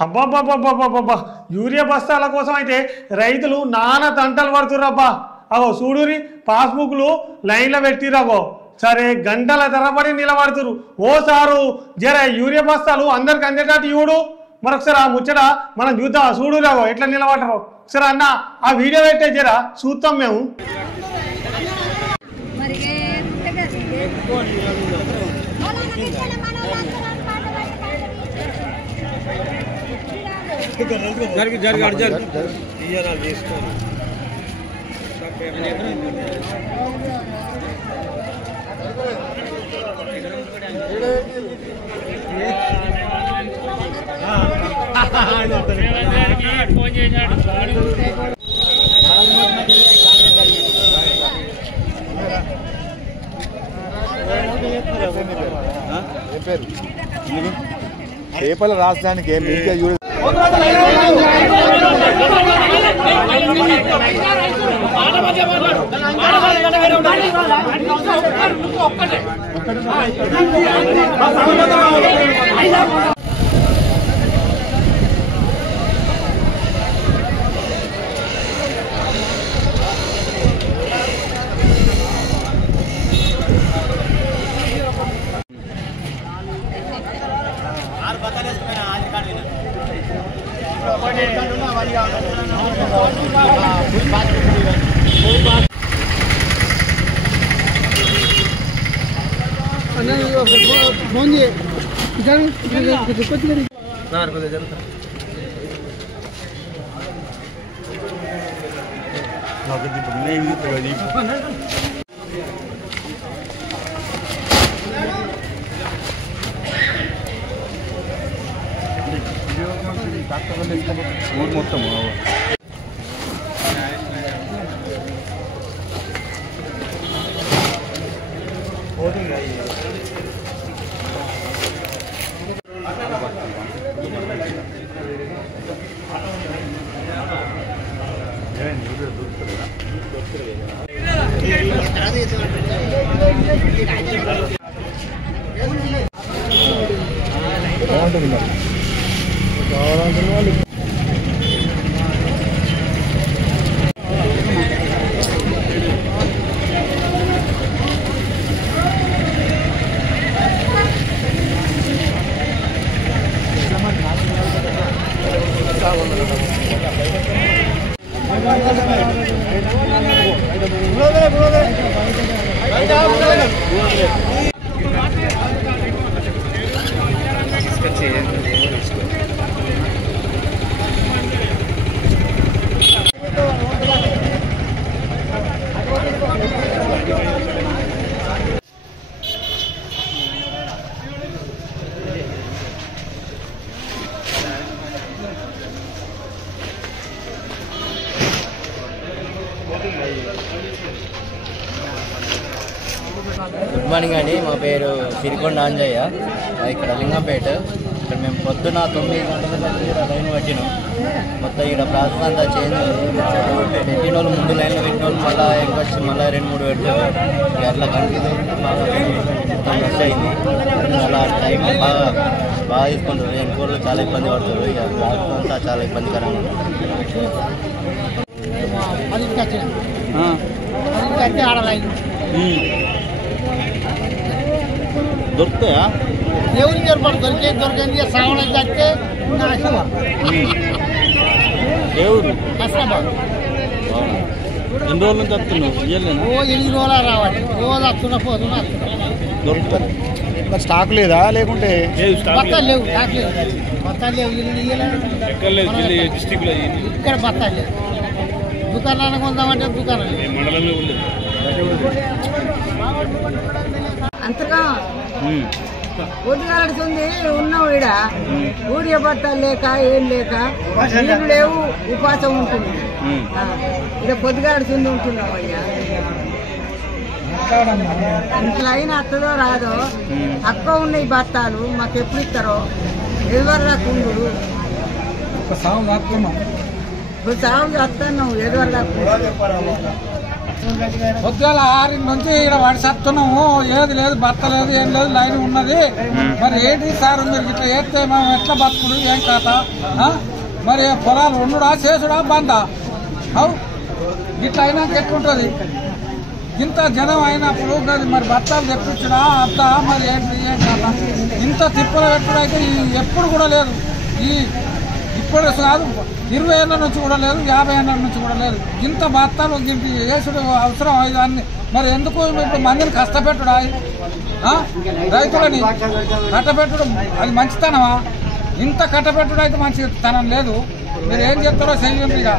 అబ్బాబ్బాబ్బాబ్బాబ్బా urea బస్తాల కోసం అయితే రైతులు నానా తంటలు పడుతుర్రబ్బా. అగో చూడురి పాస్బుక్లు లైన్లో పెట్టిరగో. సరే గంటల తరబడి నిలబడుతురు. ఓ సారు జర యూరియా బస్తాలు అందరికి అందేటట్టు చూడు. మరొకసారి ఆ ముచ్చట మనం చూద్దాం. చూడు రాగో ఎట్లా నిలబడరు. సరే అన్న ఆ వీడియో పెట్టే జరా చూస్తాం మేము. ఫోన్ చేశాడు. పేపర్లు రాసడానికి మీకే చూడ फोन మొత్తం గుడ్ మార్నింగ్ అండి. మా పేరు సిరికొండ ఆంజయ్య. ఇక్కడ లింగంపేట. ఇక్కడ మేము పొద్దున 9 గంటల ఇక్కడ లైన్ పెట్టినాం. మొత్తం ఇక్కడ ప్రాసెస్ అంతా చేంజ్ పెట్టిన వాళ్ళు ముందు లైన్లో పెట్టిన వాళ్ళు మళ్ళీ ఎక్కొచ్చి మళ్ళీ 2-3 పెడతారు. అట్లా కంటిన్యూ బాగా మొత్తం రష్ అయింది. చాలా టైం బాగా తీసుకుంటారు. ఎన్కోళ్ళు చాలా ఇబ్బంది పడుతారు. ఇక ప్రాసెస్ అంతా చాలా ఇబ్బందికరంగా ఉంటుంది. దొరుకుతాయా? ఎవరికి ఏర్పాటు దొరికింది శ్రావణం జరిగితే దేవుడు హస్నాబాద్ ఎన్ని రోజుల నుంచి వస్తున్నావు? ఓ 8 రోజులు రావాలి. రోజు వస్తున్నా పోతున్నా దొరుకుతుంది. స్టాక్ లేదా లేకుంటే బత్తాలు లేవు. స్టాక్ లేవు. బత్తాలు లేవు. ఇక్కడ బత్తాలు లేవు. దుకాణానికి ఉందామంటే దుకాణం అంతగా పొద్దుగాడుతుంది ఉన్నావు. ఈడ ఊడియ బత్తాలు లేక ఏం లేక నీళ్ళు లేవు. ఉపాసం ఉంటుంది. ఇక్కడ పొద్దుగాడుతుంది ఉంటున్నావు. అయ్యా ఇంట్లో అయినా అత్తదో రాదో అక్క ఉన్నాయి బత్తాలు మాకు ఎప్పుడు ఇస్తారో ఎదువరగా కుండు సాగు చేస్తున్నావు. ఎదువరగా పొద్దుల 6 నుంచి ఇక్కడ వడిసత్తున్నాము, ఏది లేదు, బత్త లేదు, ఏం లేదు, లైన్ ఉన్నది. మరి ఏంటి సార్ మీరు ఇట్లా చేస్తే మనం ఎట్లా బతుకుడు, ఏం కాత? మరి పొలాలు ఉండుడా చేసుడా బందా? అవు ఇట్లా అయినాక ఎట్లుంటుంది? ఇంత జనం అయినప్పుడు మరి బత్తాలు తెప్పించుడా అత్తా? మరి ఏంటి ఏం కాత? ఇంత తిప్పలు పెట్టుడు అయితే ఎప్పుడు కూడా లేదు. ఇప్పుడు కాదు, 20 ఏళ్ళ నుంచి కూడా లేదు, 50 ఏళ్ళ నుంచి కూడా లేదు. ఇంత బత్తాలు వేసుడు అవసరం దాన్ని. మరి ఎందుకు ఇప్పుడు మందిని కష్టపెట్టుడా? రైతులని కట్టపెట్టడం అది మంచితనమా? ఇంత కట్టపెట్టుడు అయితే మంచితనం లేదు. మీరు ఏం చెప్తారో చెయ్యండి. ఇక